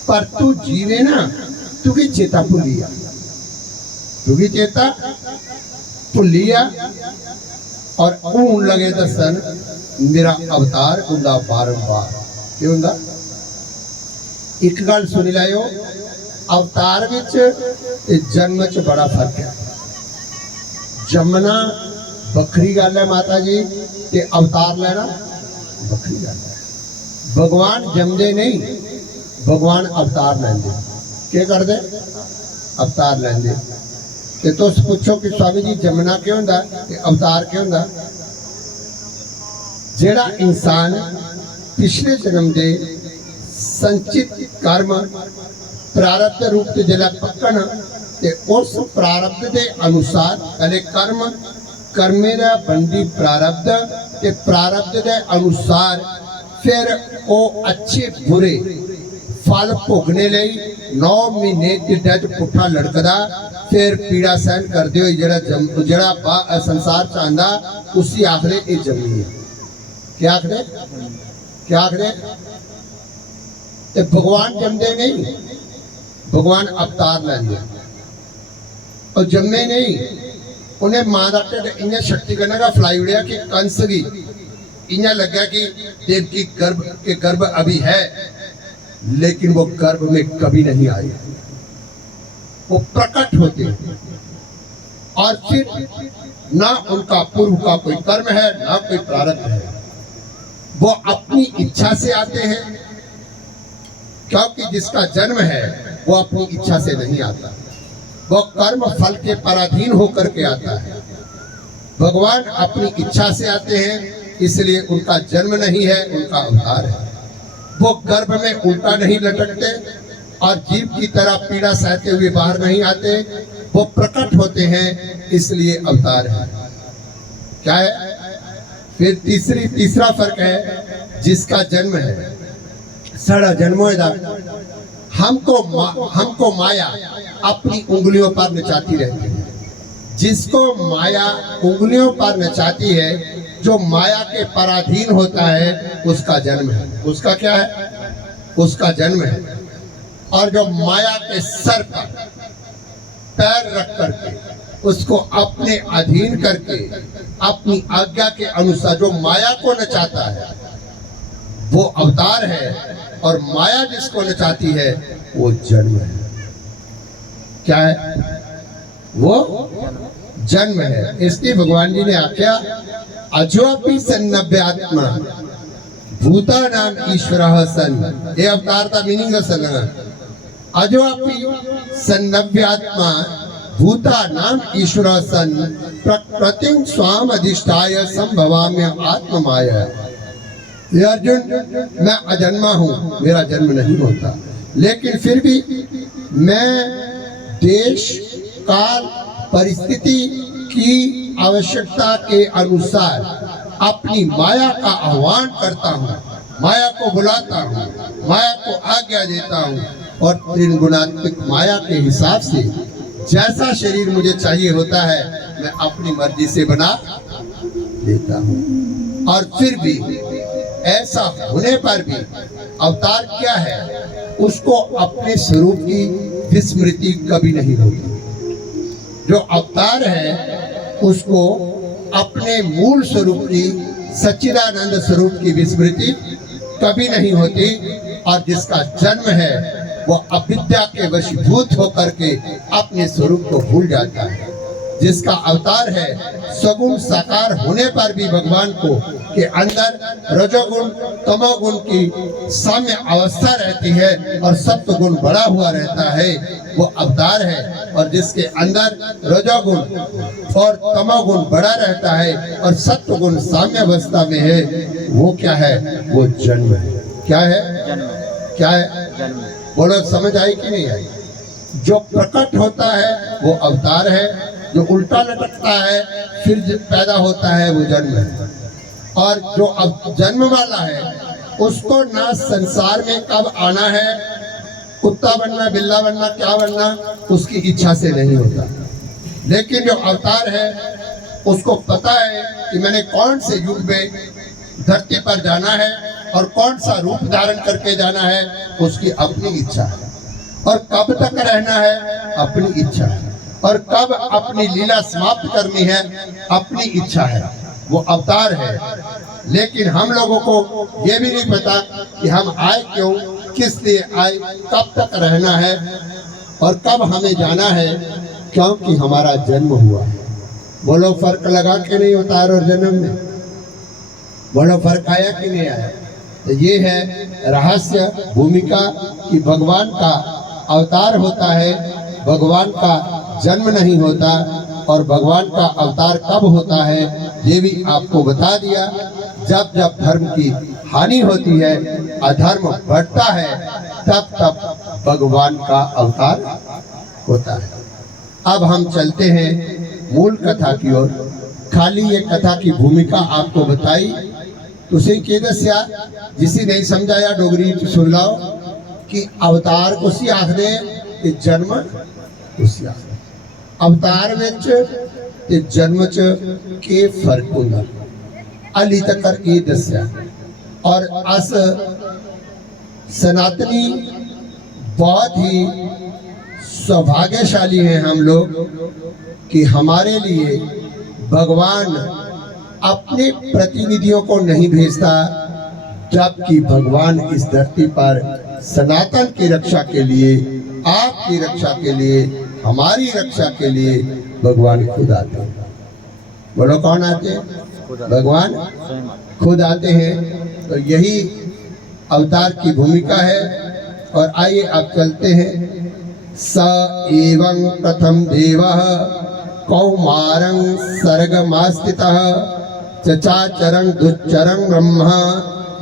पर तू जीवे ना तुगी चेता भुलिया, तुगी चेता भुलिया। और ऊन लगे दसन मेरा अवतार हुंदा बारंबार, क्यों हुंदा? एक गल सुनी लाओ, अवतार विच जन्म च बड़ा फर्क है। जमना बखरी गल है माता जी, ते अवतार लेना बखरी गल है। भगवान जमदे नहीं, भगवान अवतार लेंदे। क्या करदे? अवतार लेंदे। ते तुस पूछो कि स्वामी जी जमना क्यों हुंदा ते अवतार क्यों हुंदा? जेड़ा इंसान पिछले जन्म दे संचित कर्म प्रारब्ध रूप से जला पक्कन, ते उस प्रारब्ध के अनुसार पहले कर्म कर्मे दा बंदी प्रारब्ध, ते प्रारब्ध के अनुसार फिर वो अच्छे बुरे फल भोगने लई 9 महीने ढिड्डा च पुट्ठा लड़कदा, फिर पीड़ा सहन करते हुए जड़ा संसार च आंदा, उसी आखरे ये जमी है। क्या आखरे? क्या आखरे? ते भगवान जमदे नहीं, भगवान अवतार लेंदे और जम्मे नहीं। उन्हें मां का ढिड इन्हें शक्ति करने का फलाई उड़िया कि कंस की इन्हें लगा कि देव की गर्भ अभी है, लेकिन वो गर्भ में कभी नहीं आए, वो प्रकट होते और फिर ना उनका पूर्व का कोई कर्म है ना कोई प्रारब्ध है, वो अपनी इच्छा से आते हैं, क्योंकि जिसका जन्म है वो अपनी इच्छा से नहीं आता, वो कर्म फल के पराधीन होकर के आता है। भगवान अपनी इच्छा से आते हैं, इसलिए उनका जन्म नहीं है, उनका अवतार है। वो गर्भ में उल्टा नहीं लटकते और जीव की तरह पीड़ा सहते हुए बाहर नहीं आते, वो प्रकट होते हैं, इसलिए अवतार है। क्या है फिर तीसरा फर्क है जिसका जन्म है सड़ा जन्मोदा। हमको माया अपनी उंगलियों पर नचाती रहती है। जिसको माया उंगलियों पर नचाती है, जो माया के पराधीन होता है, उसका जन्म है। उसका क्या है? उसका जन्म है। और जो माया के सर पर पैर रख करके उसको अपने अधीन करके अपनी आज्ञा के अनुसार जो माया को नचाता है, वो अवतार है। और माया जिसको नचाती है, वो जन्म है। क्या है? वो जन्म है। इसलिए भगवान जी ने आख्या अजोपि सन्नव्यात्मा भूता नाम ईश्वर सन। ये अवतार का मीनिंग सन। अजोपि सन्नव्यात्मा भूता नाम ईश्वर सन प्रकृति स्वाम अधिष्ठाय संभवाम्य आत्ममाया। ये अर्जुन, मैं अजन्मा हूँ, मेरा जन्म नहीं होता, लेकिन फिर भी मैं देश काल परिस्थिति की आवश्यकता के अनुसार अपनी माया का आह्वान करता हूँ, माया को बुलाता हूँ, माया को आज्ञा देता हूँ और त्रिगुणात्मक माया के हिसाब से जैसा शरीर मुझे चाहिए होता है, मैं अपनी मर्जी से बना देता हूँ। और फिर भी ऐसा होने पर भी अवतार क्या है? उसको अपने स्वरूप की विस्मृति कभी नहीं होती। जो अवतार है उसको अपने मूल स्वरूप की, सच्चिदानंद स्वरूप की विस्मृति कभी नहीं होती। और जिसका जन्म है वो अविद्या के वशीभूत होकर के अपने स्वरूप को भूल जाता है। जिसका अवतार है सगुण साकार होने पर भी भगवान को के अंदर रजोगुण तमोगुण की साम्य अवस्था रहती है और सत्व गुण बढ़ा हुआ रहता है, वो अवतार है। और जिसके अंदर रजोगुण और तमोगुण बढ़ा रहता है और सत्व गुण साम्य अवस्था में है, वो क्या है? वो जन्म है। क्या है? क्या है? बोलो, समझ आई कि नहीं आई? जो प्रकट होता है वो अवतार है, जो उल्टा लटकता है फिर पैदा होता है वो जन्म है। और जो अब जन्म वाला है उसको ना संसार में कब आना है, कुत्ता बनना, बिल्ला बनना, क्या बनना, उसकी इच्छा से नहीं होता। लेकिन जो अवतार है उसको पता है कि मैंने कौन से युग में धरती पर जाना है और कौन सा रूप धारण करके जाना है, उसकी अपनी इच्छा है। और कब तक रहना है, अपनी इच्छा है। और कब अपनी लीला समाप्त करनी है, अपनी इच्छा है। वो अवतार है। लेकिन हम लोगों को ये भी नहीं पता कि हम आए क्यों, किस लिए आए, कब तक रहना है और कब हमें जाना है, क्योंकि हमारा जन्म हुआ। बोलो, फर्क लगा के नहीं अवतार और जन्म में? बोलो, फर्क आया कि नहीं आया? तो ये है रहस्य भूमिका कि भगवान का अवतार होता है, भगवान का जन्म नहीं होता। और भगवान का अवतार कब होता है ये भी आपको बता दिया। जब जब धर्म की हानि होती है, अधर्म बढ़ता है, तब तब भगवान का अवतार होता है। अब हम चलते हैं मूल कथा की ओर। खाली ये कथा की भूमिका आपको बताई, तुसे के दस्या जिसी नहीं समझाया डोगरी सुन लाओ कि अवतार कुसी आखदे ते जन्म कुसी आखदे। अवतार विच ते जन्म च के फर्क हुंदा अली तक ये दस्या। और अस सनातनी बहुत ही सौभाग्यशाली हैं हम लोग कि हमारे लिए भगवान अपने प्रतिनिधियों को नहीं भेजता, जबकि भगवान इस धरती पर सनातन की रक्षा के लिए, आपकी रक्षा के लिए, हमारी रक्षा के लिए भगवान खुद आते हैं। बोलो, कौन आते हैं? भगवान खुद आते हैं। तो यही अवतार की भूमिका है। और आइए अब चलते हैं। स एवं प्रथम देवः कौमारं सर्गमास्थितः चचाचरं दुच्चरं ब्रह्म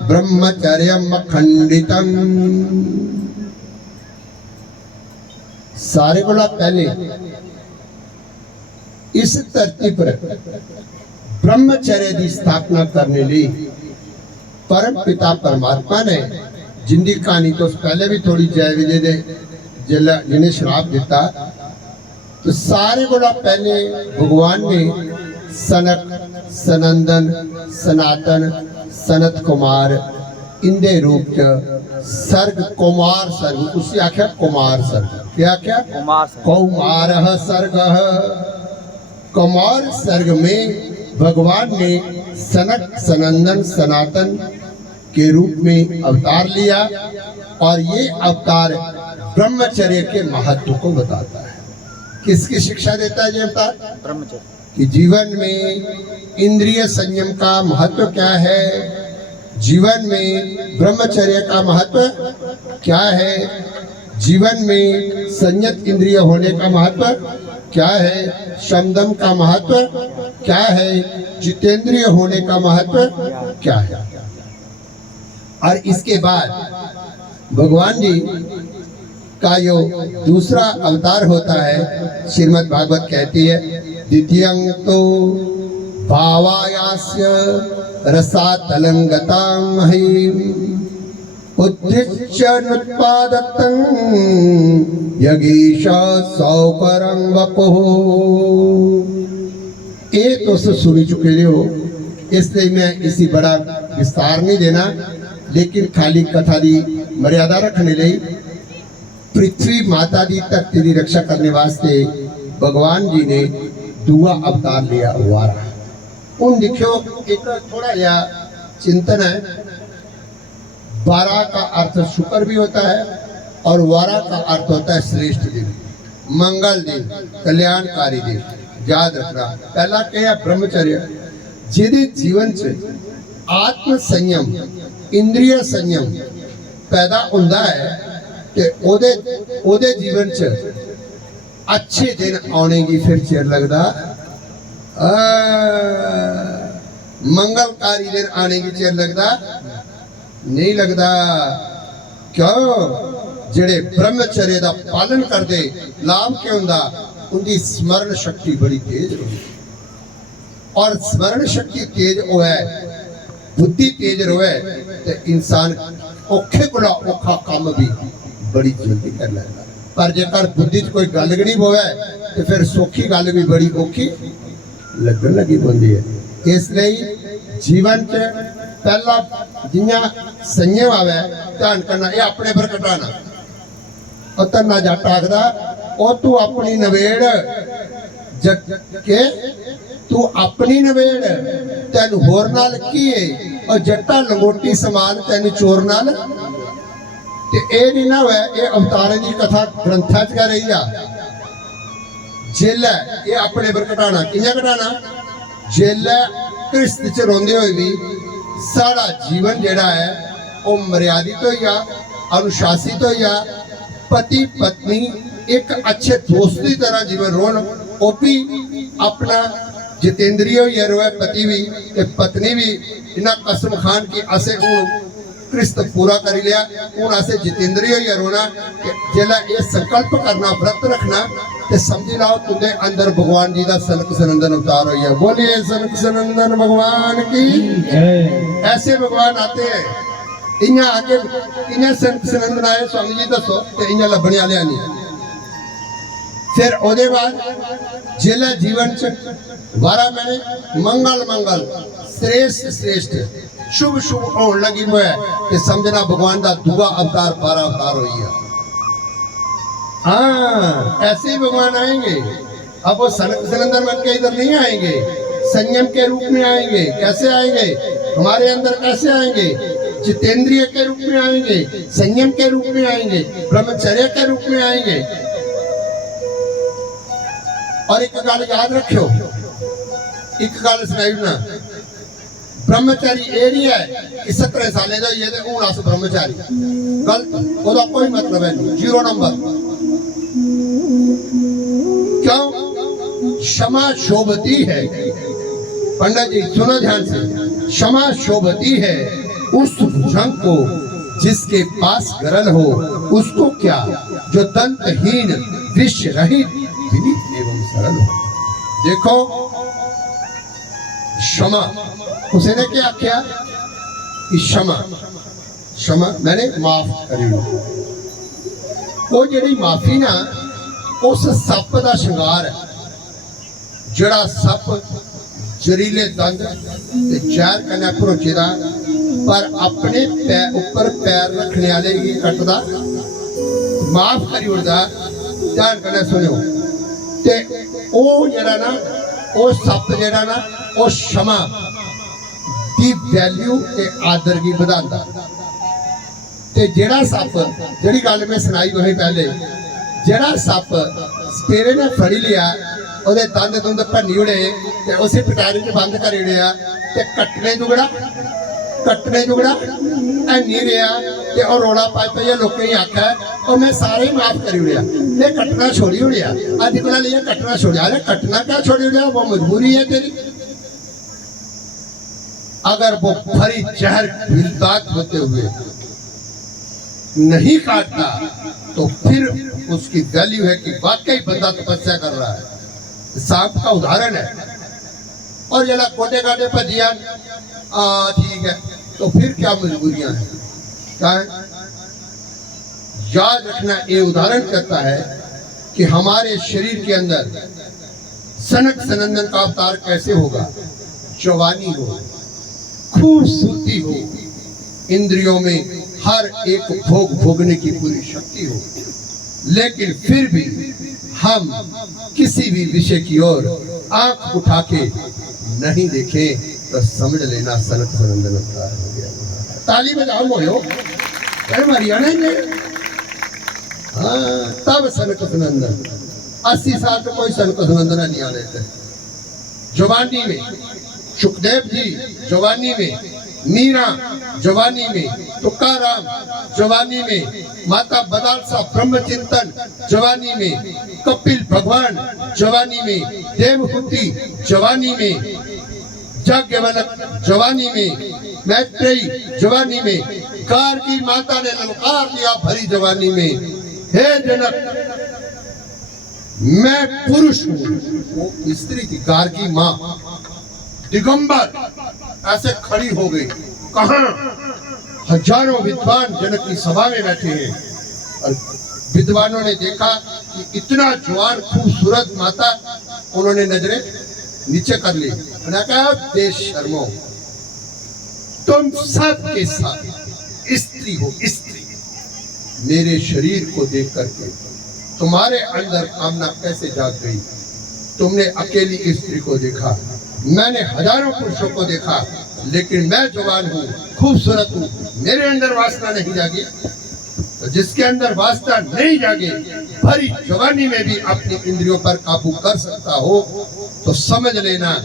ब्रह्मचर्यम अखंडितम। सारे कोला पहले इस धरती पर ब्रह्मचर्य की स्थापना करने लिए परम पिता परमात्मा ने, जिंदी कहानी तो पहले भी थोड़ी जय विजय दे जिन्हें श्राप दिता, तो सारे कोला पहले भगवान ने सनक, सनंदन, सनातन, सनत कुमार इंदे रूप च सर्ग कुमार सर्ग, उसे आख्या कुमार सर्ग। क्या क्या? कुमार सर्ग। कुमार सर्ग में भगवान ने सनक, सनंदन, सनातन के रूप में अवतार लिया और ये अवतार ब्रह्मचर्य के महत्व को बताता है। किसकी शिक्षा देता है ये अवतार? ब्रह्मचर्य। कि जीवन में इंद्रिय संयम का महत्व क्या है, जीवन में ब्रह्मचर्य का महत्व क्या है, जीवन में संयत इंद्रिय होने का महत्व क्या है, शमदम का महत्व क्या है, जितेंद्रिय होने का महत्व क्या है। और इसके बाद भगवान जी का जो दूसरा अवतार होता है, श्रीमद् भागवत कहती है, द्वितीयं तो भावायास्य रसातलंगतां महीम् उद्दिश्य नुत्पादतं यगीश सौकरं वपुः। ये तो सुनी चुके हो, इसलिए मैं इसी बड़ा विस्तार नहीं देना, लेकिन खाली कथा की मर्यादा रखने लिए पृथ्वी माता की धरती की रक्षा करने वास्ते भगवान जी ने दूआ अवतार लिया, वारा। उन लिखो एक थोड़ा या चिंतन है, वारा का अर्थ शुक्र भी होता है और वारा का अर्थ होता है श्रेष्ठ दिन, मंगल दिन, कल्याणकारी दिन। याद रखना, पहला क्या? ब्रह्मचर्य। जिहदे जीवन च आत्म संयम, इंद्रिय संयम पैदा होता है ते ओदे जीवन च अच्छे दिन आने की फिर चिर लगता, मंगलकारी दिन आने की चिर लगता नहीं लगता। क्यों? जेड़े ब्रह्मचर्य का पालन करते लाभ क्या होंदा? उनकी स्मरण शक्ति बड़ी तेज होती, और स्मरण शक्ति तेज होए, बुद्धि तेज रोए तो इंसान औखे कोला औखा काम भी बड़ी जल्दी कर लेता। पर जेकर बुद्धि च कोई गल नहीं होवे तो फिर सौखी गल भी बड़ी औखी लगन लगी होती है। इसलिए जीवन च पहला जिन्ना संयम आवे ध्यान करना, ये अपने पर कटाना। और तन्ना जट आखदा, ओ तू अपनी नवेड़ के, तू अपनी नवेड़, तेन होर नाल की है, और जट्टा लंगोटी समान तेन चोर नाल। ते ए नहीं ना होए, ये अवतारे की कथा ग्रंथा च कह रही आ। जेलै ये अपने पर कटाना, कियां कटाना? जेलै कृष्ण च रोंदे हुए भी सारा जीवन जेड़ा है वो मर्यादित हो गया, अनुशासित हो गया। पति पत्नी एक अच्छे दोस्त की तरह जीवन रोन, वो भी अपना जितेंद्रिय हो रोए, पति भी ते पत्नी भी। इन्हें कसम खान की असे कृष्ण पूरा कर लिया, हूँ असे जितेंद्रिय हो रोना। जेला ये संकल्प करना, व्रत रखना, ते समझ लाओ तुम्हें अंदर भगवान जी का सनक सनंदन अवतार हो गया। बोलिए सनक सनंदन भगवान की। ऐसे भगवान आते हैं, इन्हें आके इन्हें सनक सनंदन आए, स्वामी जी दसो, तो इन्हें लभने वाले नहीं। फिर ओदे बाद जेला जीवन च 12 महीने मंगल मंगल, श्रेष्ठ श्रेष्ठ, शुभ शुभ होने लगी हुए कि समझना भगवान का दूआ अवतार 12 अवतार हो गया। हाँ, ऐसे ही भगवान आएंगे। अब वो सनक सनंदन बन के इधर नहीं आएंगे, संयम के रूप में आएंगे। कैसे आएंगे? हमारे अंदर कैसे आएंगे? जितेंद्रिय के रूप में आएंगे, संयम के रूप में आएंगे, ब्रह्मचर्य के रूप में आएंगे। और एक गल याद रखियो, एक गल सुनाई, ब्रह्मचारी ये नहीं है कि 17 साल का ही है हूँ अस ब्रह्मचारी। गलत, उसका कोई मतलब है नहीं, 0 नंबर। क्यों? क्षमा शोभती है। पंडित जी सुनो ध्यान से, क्षमा शोभती है, उस भुजंग को जिसके पास गरल हो, उसको क्या जो दंतहीन विष रहित विनीत एवं सरल हो। देखो क्षमा उसने क्या किया कि क्षमा मैंने माफ करी। वो जी माफी ना उस सप का श्रृंगार है, जड़ा सप जरीले दंद जहर कन्नै भरोचे दा, पर अपने पैर ऊपर पैर रखने वाले ही कटदा, माफ करी उड़दा। ध्यान कन्नै सुनियो, ते ओ जड़ा ना ओ सप जड़ा ना ओ क्षमा की वैल्यू ते आदर की बढ़ांदा। ते जेड़ा सप जेड़ी गल मैं सुनाई तुसें पहले, जेड़ा सप सपेरे ने फड़ी लिया, ओदे दंद दुंद भन्नी उड़े ते उसे पटारी च बंद करी उड़िया, ते कट्टने जुगड़ा हैनी रहा, ते और रोड़ा पाई पाइया लोकें ही आख्या और मैं सारे ही माफ करी उड़िया, ये कट्टना छोड़ी उड़िया। अज कोला लिया कट्टना छोड़िया। अरे कट्टना क्या छोड़ी उड़िया, वो मजबूरी है तेरी। अगर वो भरी जहर बिलदात होते हुए नहीं काटता तो फिर उसकी वैल्यू है कि वाकई बंदा तपस्या कर रहा है। सांप का उदाहरण है। और जरा कोटे काटे भजिया ठीक है, तो फिर क्या मजबूरियां हैं, क्या है? याद रखना, ये उदाहरण करता है कि हमारे शरीर के अंदर सनक सनंदन का अवतार कैसे होगा। जवानी हो, खूबसूरती हो, इंद्रियों में हर एक भोग भोगने की पूरी शक्ति हो, लेकिन फिर भी हम किसी भी विषय की ओर आंख उठा के नहीं देखें तो समझ लेना सनक सनंदन अवतार हो गया। ताली बजाओ मोयो, हरियाणा ने हाँ, तब सनक सनंदन। 80 साल तो कोई सनक सनंदन नहीं आ रहे थे। जवानी में सुखदेव जी, जवानी में मीरा, जवानी में तुकाराम, जवानी में माता बदालसा ब्रह्म चिंतन, जवानी में कपिल भगवान, जवानी में देवहूति, जवानी में याज्ञवल्क, जवानी में मैत्रेयी, जवानी में गार्गी माता ने ललकार दिया भरी जवानी में, हे जनक मैं पुरुष हूँ। वो स्त्री थी, गार्गी माँ दिगंबर ऐसे खड़ी हो गई। कहां? हजारों विद्वान जनक की सभा में बैठे हैं और विद्वानों ने देखा कि इतना जवान खूबसूरत माता, उन्होंने नजरें नीचे कर ली। उन्होंने कहा बेशर्मो, तुम सबके साथ स्त्री हो, स्त्री। मेरे शरीर को देख करके तुम्हारे अंदर कामना कैसे जाग गई? तुमने अकेली स्त्री को देखा, मैंने हजारों पुरुषों को देखा, लेकिन मैं जवान हूँ, खूबसूरत हूँ, मेरे अंदर वासना नहीं जागी। तो जिसके अंदर वासना नहीं जागे, भरी जवानी में भी अपनी इंद्रियों पर काबू कर सकता हो, तो समझ लेना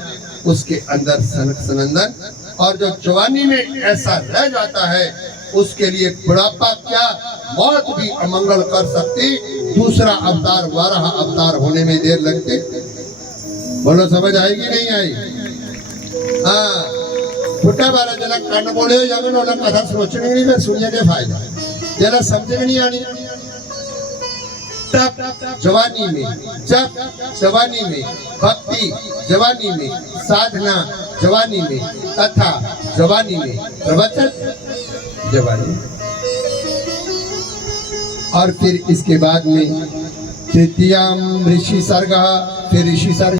उसके अंदर सनक सनंदन। और जो जवानी में ऐसा रह जाता है, उसके लिए बुढ़ापा क्या, मौत भी अमंगल कर सकती। दूसरा अवतार, 12 अवतार होने में देर लगती। बोलो समझ आएगी नहीं आई? हाँ, बुढ़ा 12 जना कन्न बोले हो जावे ना, कथा सोचने नहीं, फिर सुनने के फायदा जरा समझ में नहीं आनी। तप जवानी में, जप जवानी में, भक्ति जवानी में, साधना जवानी में, कथा जवानी में, प्रवचन जवानी में। और फिर इसके बाद में तृतीयम ऋषि सर्ग, फिर ऋषि सर्ग।